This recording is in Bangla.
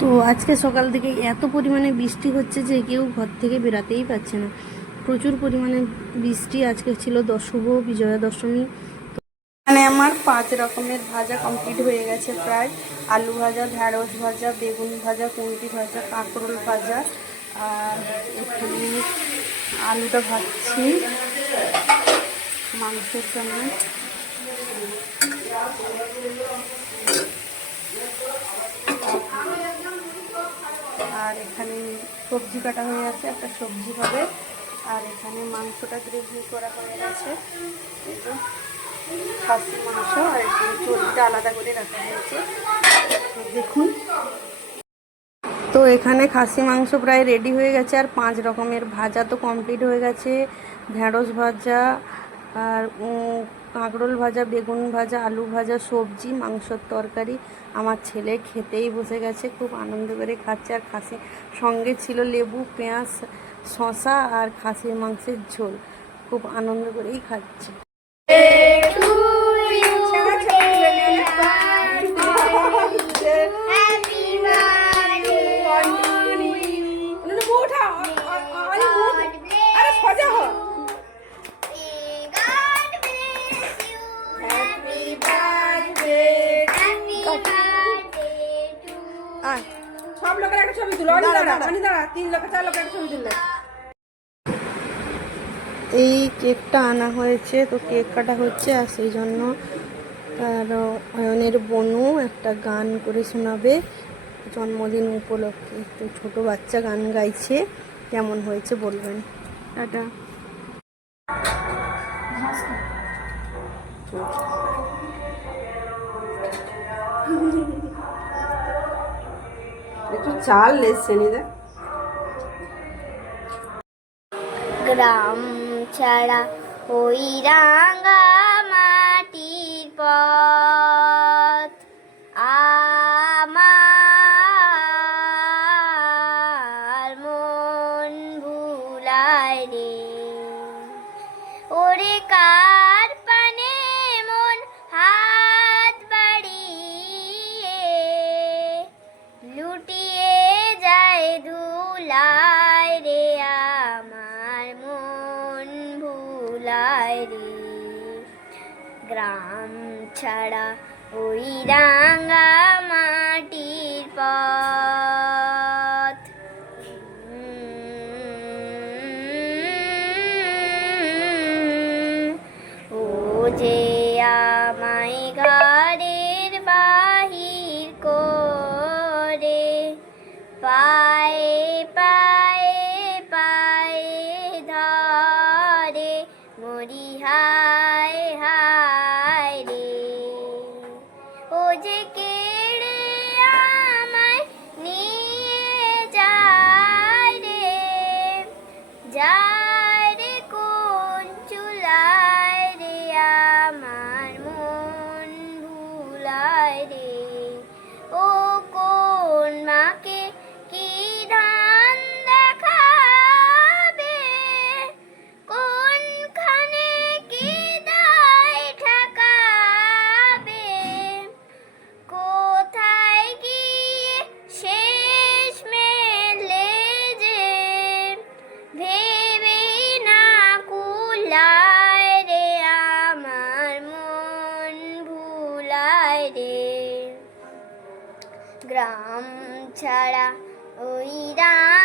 তো আজকে সকাল থেকে এত পরিমাণে বৃষ্টি হচ্ছে যে কেউ ঘর থেকে বেরাতেই পারছে না। প্রচুর পরিমাণে বৃষ্টি আজকে ছিল দশভ বিজয়া দশমী। মানে আমার পাঁচ রকমের ভাজা কমপ্লিট হয়ে গেছে প্রায়। আলু ভাজা, ঢ্যাঁড়স ভাজা, বেগুন ভাজা কুঁটি ভাজা, কাঁকরোল ভাজা, আর এখানে আলুটা ভাজছি মাংসের জন্য আর এখানে সবজি কাটা হয়ে আছে, একটা সবজি হবে। আর এখানে মাংসটা গ্রেভি করা হয়ে গেছে। খাসি মাংস আর এখানে চর্বিটা আলাদা করে রাখা হয়েছে। দেখুন। তো এখানে খাসি মাংস প্রায় রেডি হয়ে গেছে, আর পাঁচ রকমের ভাজা তো কমপ্লিট হয়ে গেছে। ঢ্যাঁড়স ভাজা আর কাঁকরোল ভাজা, বেগুন ভাজা, আলু ভাজা, সবজি, মাংসর তরকারি আমার ছেলে খেতেই বসে গেছে, খুব আনন্দ করে খাচ্ছে আর খাসি সঙ্গে ছিল লেবু, পেঁয়াজ শশা আর খাসির মাংসের ঝোল, খুব আনন্দ করেই খাচ্ছে। ছবি তুলো অনি দাঁড়া তিন লোকের চার লোকের ছবি তুললে। এই কেকটা আনা হয়েছে তো কেক কাটা হচ্ছে আর সেই জন্য তার অয়নের বনু একটা গান করে শোনাবে। জন্মদিন উপলক্ষে তো ছোট বাচ্চা গান গাইছে কেমন হয়েছে বলবেন? টাটা। একটু চাল লেসছে নিদা গ্রাম ছাড়া ওই রাঙা মাটির পথ। আমার মন ভুলায় রে। গ্রাম ছাড়া ওই রাঙা মাটির পথ ও যে আমায় ঘরের বাহির করে পায়ে পায়ে পায়ে ধরে মরি রে। গ্রাম ছাড়া ওই রাঙা